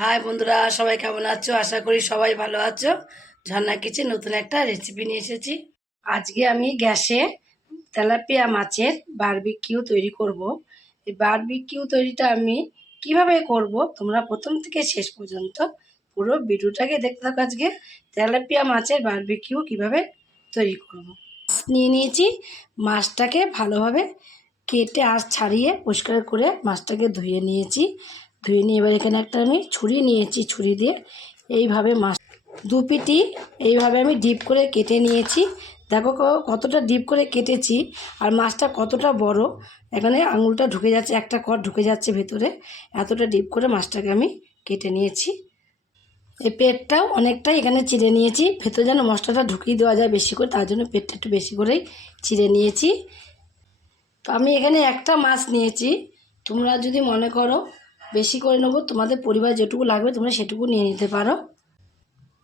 High বন্ধুরা, সবাই কেমন আছো? আশা করি সবাই ভালো আছো। ঝর্ণা কিচেন নতুন একটা রেসিপি নিয়ে এসেছি। আজকে আমি গ্যাসে তেলাপিয়া মাছের বারবিকিউ তৈরি করব। এই বারবিকিউ তৈরিটা আমি কিভাবে করব তোমরা প্রথম থেকে শেষ পর্যন্ত পুরো ভিডিওটাকে দেখতে থাকো। আজকে তেলাপিয়া মাছের বারবিকিউ কিভাবে তৈরি করব। নিয়ে নিয়েছি, মাছটাকে ভালোভাবে কেটে আঁশ ছাড়িয়ে পরিষ্কার করে মাছটাকে ধুয়ে নিয়েছি। ধুয়ে নিয়ে এবার এখানে একটা আমি ছুরি নিয়েছি, ছুরি দিয়ে এইভাবে মাছ দু পিটি এইভাবে আমি ডিপ করে কেটে নিয়েছি। দেখো কতটা ডিপ করে কেটেছি আর মাছটা কতটা বড়। এখানে আঙুলটা ঢুকে যাচ্ছে, একটা কর ঢুকে যাচ্ছে ভেতরে, এতটা ডিপ করে মাছটাকে আমি কেটে নিয়েছি। এই পেটটাও অনেকটাই এখানে চিড়ে নিয়েছি, ভেতরে যেন মশলাটা ঢুকিয়ে দেওয়া যায় বেশি করে, তার জন্য পেটটা একটু বেশি করেই চিড়ে নিয়েছি। তো আমি এখানে একটা মাছ নিয়েছি, তোমরা যদি মনে করো বেশি করে নেবো, তোমাদের পরিবার যেটুকু লাগবে তোমরা সেটুকু নিয়ে নিতে পারো।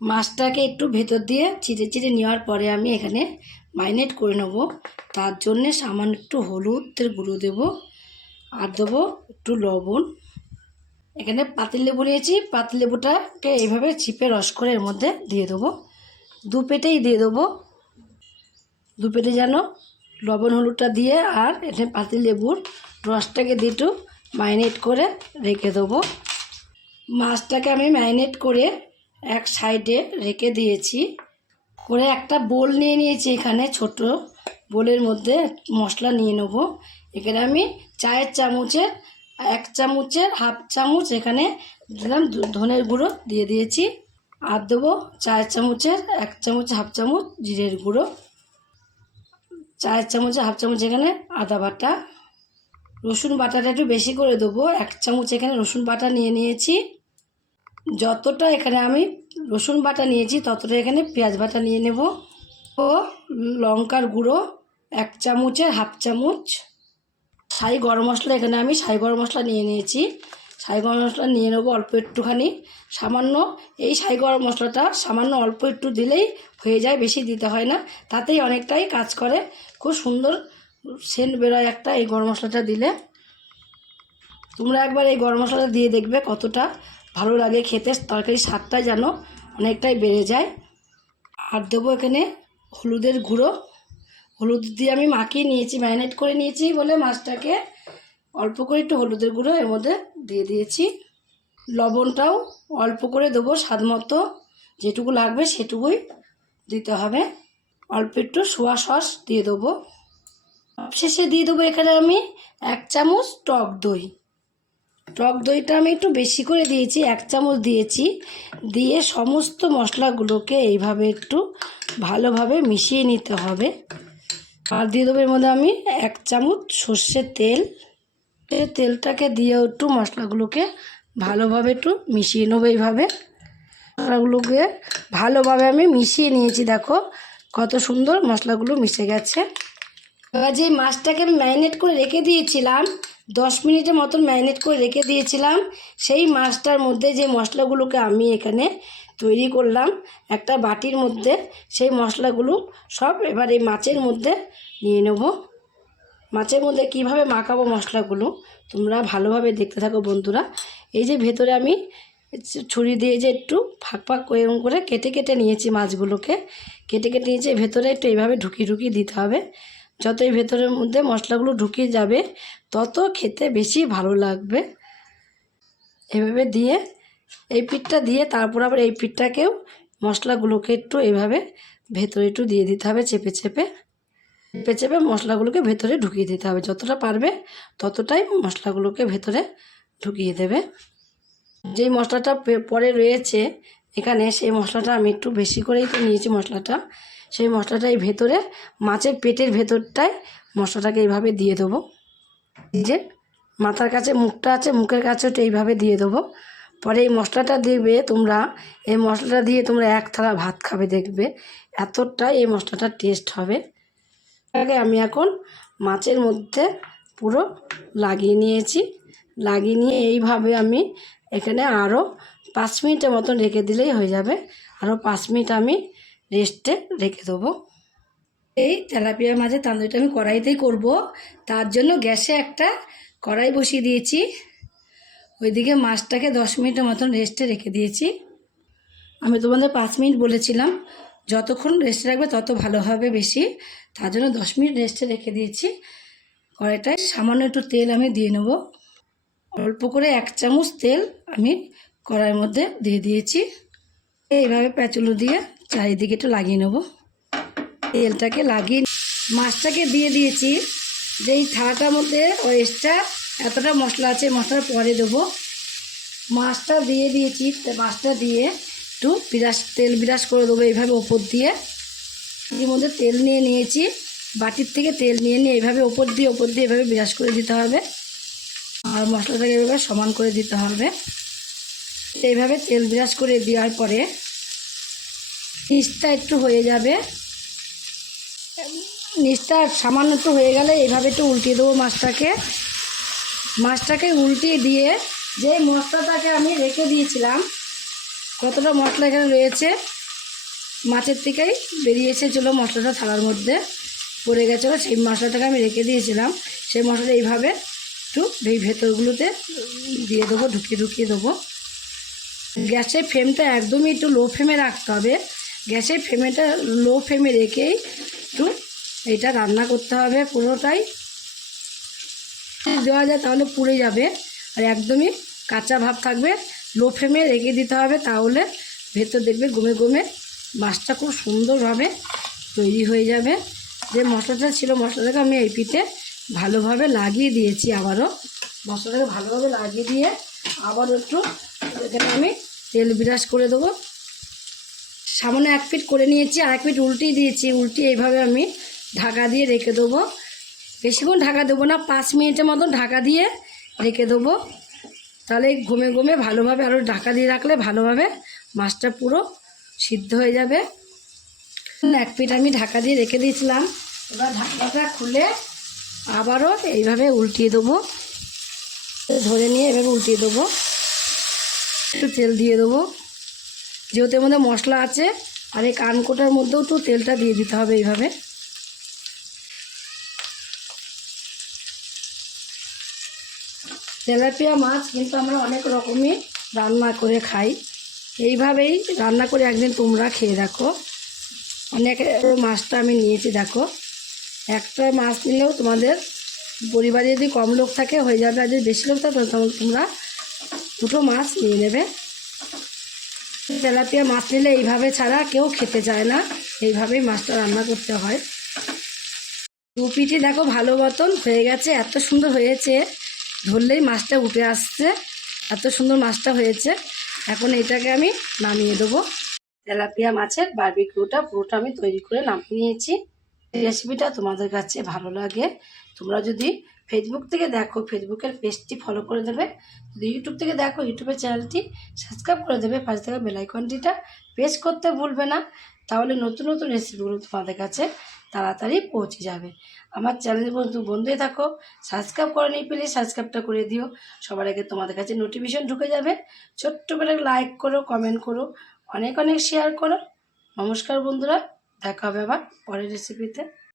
মাছটাকে একটু ভেতর দিয়ে চিড়ে চিড়ে নেওয়ার পরে আমি এখানে ম্যারিনেট করে নেব। তার জন্যে সামান্য একটু হলুদের গুঁড়ো দেবো আর দেবো একটু লবণ। এখানে পাতিলেবু নিয়েছি, পাতিলেবুটাকে এইভাবে চিপে রস করে এর মধ্যে দিয়ে দেবো। দু পেটেই দিয়ে দেবো, দু পেটে যেন লবণ হলুদটা দিয়ে আর এখানে পাতিলেবুর রসটাকে দিয়ে একটু ম্যারিনেট করে রেখে দেবো। মাছটাকে আমি ম্যারিনেট করে এক সাইডে রেখে দিয়েছি। করে একটা বোল নিয়ে নিয়েছি, এখানে ছোট বোলের মধ্যে মশলা নিয়ে নেব। এখানে আমি চায়ের চামচের 1 চামচের হাফ চামচ এখানে দিলাম ধনের গুঁড়ো দিয়ে দিয়েছি। আর দেবো চায়ের চামচের 1 চামচ হাফ চামচ জিরের গুঁড়ো, চায়ের চামচে হাফ চামচ এখানে আদা বাটা। রসুন বাটাটা একটু বেশি করে দেবো, 1 চামচ এখানে রসুন বাটা নিয়ে নিয়েছি। যতটা এখানে আমি রসুন বাটা নিয়েছি ততটা এখানে পেঁয়াজ বাটা নিয়ে নেব। ও লঙ্কার গুঁড়ো 1 চামচের হাফ চামচ। ছাই গরম মশলা এখানে আমি ছাই গরম মশলা নিয়ে নিয়েছি, ছাই গরম মশলা নিয়ে নেবো অল্প একটুখানি, সামান্য। এই ছাই গরম মশলাটা সামান্য অল্প একটু দিলেই হয়ে যায়, বেশি দিতে হয় না, তাতেই অনেকটাই কাজ করে। খুব সুন্দর সেন্ট বেরোয় একটা এই গরম মশলাটা দিলে। তোমরা একবার এই গরম মশলাটা দিয়ে দেখবে কতটা ভালো লাগে খেতে, তরকারির স্বাদটা যেন অনেকটাই বেড়ে যায়। আর দেবো এখানে হলুদের গুঁড়ো, হলুদ দিয়ে আমি মাখিয়ে নিয়েছি, ম্যারিনেট করে নিয়েছি বলে মাছটাকে অল্প করে একটু হলুদের গুঁড়ো এর মধ্যে দিয়ে দিয়েছি। লবণটাও অল্প করে দেবো, স্বাদ মতো যেটুকু লাগবে সেটুকুই দিতে হবে। অল্প একটু সোয়া সস দিয়ে দেবো। শেষে দিয়ে দেবো এখানে আমি 1 চামচ টক দই। টক দইটা আমি একটু বেশি করে দিয়েছি, 1 চামচ দিয়েছি। দিয়ে সমস্ত মশলাগুলোকে এইভাবে একটু ভালোভাবে মিশিয়ে নিতে হবে। আর দিয়ে দেবো এর মধ্যে আমি 1 চামচ সর্ষের তেল। এই তেলটাকে দিয়ে একটু মশলাগুলোকে ভালোভাবে একটু মিশিয়ে নেবো। এইভাবে মশলাগুলোকে ভালোভাবে আমি মিশিয়ে নিয়েছি, দেখো কত সুন্দর মশলাগুলো মিশে গেছে। এবার যে মাছটাকে আমি ম্যারিনেট করে রেখে দিয়েছিলাম, 10 মিনিটের মতন ম্যারিনেট করে রেখে দিয়েছিলাম, সেই মাছটার মধ্যে যে মশলাগুলোকে আমি এখানে তৈরি করলাম একটা বাটির মধ্যে, সেই মশলাগুলো সব এবার এই মাছের মধ্যে নিয়ে নেব। মাছের মধ্যে কিভাবে মাখাবো মশলাগুলো তোমরা ভালোভাবে দেখতে থাকো বন্ধুরা। এই যে ভেতরে আমি ছুরি দিয়ে যে একটু ফাঁক ফাঁক এরকম করে কেটে কেটে নিয়েছি, মাছগুলোকে কেটে কেটে নিয়েছি, ভেতরে একটু এইভাবে ঢুকিয়ে ঢুকিয়ে দিতে হবে। যত এই ভেতরের মধ্যে মশলাগুলো ঢুকিয়ে যাবে তত খেতে বেশি ভালো লাগবে। এভাবে দিয়ে এই পিঠটা দিয়ে তারপর আবার এই পিঠটাকেও মশলাগুলোকে একটু এইভাবে ভেতরে একটু দিয়ে দিতে হবে, চেপে চেপে চেপে চেপে মশলাগুলোকে ভেতরে ঢুকিয়ে দিতে হবে। যতটা পারবে ততটাই মশলাগুলোকে ভেতরে ঢুকিয়ে দেবে। যেই মশলাটা পরে রয়েছে এখানে, সেই মশলাটা আমি একটু বেশি করেই তো নিয়েছি মশলাটা, সেই মশলাটা এই ভেতরে মাছের পেটের ভেতরটায় মশলাটাকে এইভাবে দিয়ে দেবো। যে মাথার কাছে মুখটা আছে, মুখের কাছেও এইভাবে দিয়ে দেবো। পরে এই মশলাটা দিবে তোমরা, এই মশলাটা দিয়ে তোমরা 1 থালা ভাত খাবে, দেখবে এতটাই এই মশলাটার টেস্ট হবে। আগে আমি এখন মাছের মধ্যে পুরো লাগিয়ে নিয়েছি, লাগিয়ে নিয়ে এইভাবে আমি এখানে আরও 5 মিনিটের মতন রেখে দিলেই হয়ে যাবে। আরও 5 মিনিট আমি রেস্টে রেখে দেবো। এই তেলাপিয়া মাছের তান্দুরিটা আমি কড়াইতেই করব, তার জন্য গ্যাসে একটা কড়াই বসিয়ে দিয়েছি। ওইদিকে মাছটাকে 10 মিনিটের মতন রেস্টে রেখে দিয়েছি। আমি তোমাদের 5 মিনিট বলেছিলাম, যতক্ষণ রেস্টে রাখবে তত ভালো হবে বেশি, তার জন্য 10 মিনিট রেস্টে রেখে দিয়েছি। কড়াইটায় সামান্য একটু তেল আমি দিয়ে নেব। অল্প করে 1 চামচ তেল আমি কড়াইয়ের মধ্যে দিয়ে দিয়েছি। এইভাবে প্যাচুলো দিয়ে চারিদিকে একটু লাগিয়ে নেব। তেলটাকে লাগিয়ে মাছটাকে দিয়ে দিয়েছি। যেই থালাটার মধ্যে ওই এক্সট্রা এতটা মশলা আছে, মশলার পরে দেবো। মাছটা দিয়ে দিয়েছি, মাছটা দিয়ে একটু তেল বিরাস করে দেবো এইভাবে ওপর দিয়ে। এর মধ্যে তেল নিয়ে নিয়েছি, বাটির থেকে তেল নিয়ে এইভাবে ওপর দিয়ে এভাবে বিরাস করে দিতে হবে। আর মশলাটাকে এভাবে সমান করে দিতে হবে। এইভাবে তেল বিরাস করে দেওয়ার পরে নিচটা একটু হয়ে যাবে, নিচটা সামান্য একটু হয়ে গেলে এইভাবে একটু উল্টিয়ে দেবো মাছটাকে উল্টিয়ে দিয়ে যে মশলাটাকে আমি রেখে দিয়েছিলাম, কতটা মশলা এখানে রয়েছে মাছের থেকেই বেরিয়ে এসেছিলো, মশলাটা থালার মধ্যে পড়ে গেছিলো, সেই মশলাটাকে আমি রেখে দিয়েছিলাম। সেই মশলাটা এইভাবে একটু এই ভেতরগুলোতে দিয়ে দেবো, ঢুকিয়ে দেবো। গ্যাসের ফ্লেমটা একদমই একটু লো ফ্লেমে রাখতে হবে। গ্যাসের ফ্লেমটা লো ফ্লেমে রেখেই একটু এটা রান্না করতে হবে পুরোটাই। দেওয়া যায় তাহলে পুড়ে যাবে, আর একদমই কাঁচা ভাব থাকবে। লো ফ্লেমে রেখে দিতে হবে, তাহলে ভেতর দেখবে গমে গমে মাছটা খুব সুন্দরভাবে তৈরি হয়ে যাবে। যে মশলাটা ছিল, মশলাটাকে আমি এই পিঠে ভালোভাবে লাগিয়ে দিয়েছি। আবারও মশলাটাকে ভালোভাবে লাগিয়ে দিয়ে আবারও একটু এখানে আমি তেল বিরাস করে দেবো। সামান্য 1 পিঠ করে নিয়েছি, আর 1 পিঠ উল্টিয়ে দিয়েছি। উল্টিয়ে এইভাবে আমি ঢাকা দিয়ে রেখে দেবো। বেশিক্ষণ ঢাকা দেবো না, 5 মিনিটের মতন ঢাকা দিয়ে রেখে দেবো। তাহলে ঘুমে ঘুমে ভালোভাবে, আরও ঢাকা দিয়ে রাখলে ভালোভাবে মাছটা পুরো সিদ্ধ হয়ে যাবে। 1 পিঠ আমি ঢাকা দিয়ে রেখে দিয়েছিলাম। এবার ঢাকনাটা খুলে আবারও এইভাবে উল্টিয়ে দেবো, ধরে নিয়ে এভাবে উল্টিয়ে দেবো। একটু তেল দিয়ে দেবো, যেহেতু এর মধ্যে মশলা আছে। আর এই কানকোটার মধ্যেও তো তেলটা দিয়ে দিতে হবে এইভাবে। তেলাপিয়া মাছ কিন্তু আমরা অনেক রকমই রান্না করে খাই, এইভাবেই রান্না করে একদিন তোমরা খেয়ে দেখো। অনেক মাছটা আমি নিয়েছি, দেখো একটা মাছ নিলেও তোমাদের পরিবারে যদি কম লোক থাকে হয়ে যাবে, আর যদি বেশি লোক থাকে তখন তোমরা 2টো মাছ নিয়ে নেবে। তেলাপিয়া মাছ নিলে এইভাবে ছাড়া কেউ খেতে চায় না, এইভাবেই মাছটা রান্না করতে হয়। 2 পিঠে দেখো ভালো মতন হয়ে গেছে, এত সুন্দর হয়েছে, ধরলেই মাছটা উঠে আসছে, এত সুন্দর মাছটা হয়েছে। এখন এটাকে আমি নামিয়ে দেবো। তেলাপিয়া মাছের বারবিকিউটা পুরোটা আমি তৈরি করে নামিয়ে নিয়েছি। এই রেসিপিটা তোমাদের কাছে ভালো লাগে, তোমরা যদি ফেসবুক থেকে দেখো ফেসবুকের পেজটি ফলো করে দেবে, যদি ইউটিউব থেকে দেখো ইউটিউবের চ্যানেলটি সাবস্ক্রাইব করে দেবে, পাশে থাকা বেল আইকনটিটা প্রেস করতে ভুলবে না, তাহলে নতুন নতুন রেসিপিগুলো তোমাদের কাছে তাড়াতাড়ি পৌঁছে যাবে। আমার চ্যানেল বন্ধুই থাকো, সাবস্ক্রাইব করে নিয়ে প্লিজ সাবস্ক্রাইবটা করে দিও, সবার আগে তোমাদের কাছে নোটিফিকেশন ঢুকে যাবে। ছোট্ট করে লাইক করো, কমেন্ট করো, অনেক অনেক শেয়ার করো। নমস্কার বন্ধুরা, দেখা হবে আবার পরের রেসিপিতে।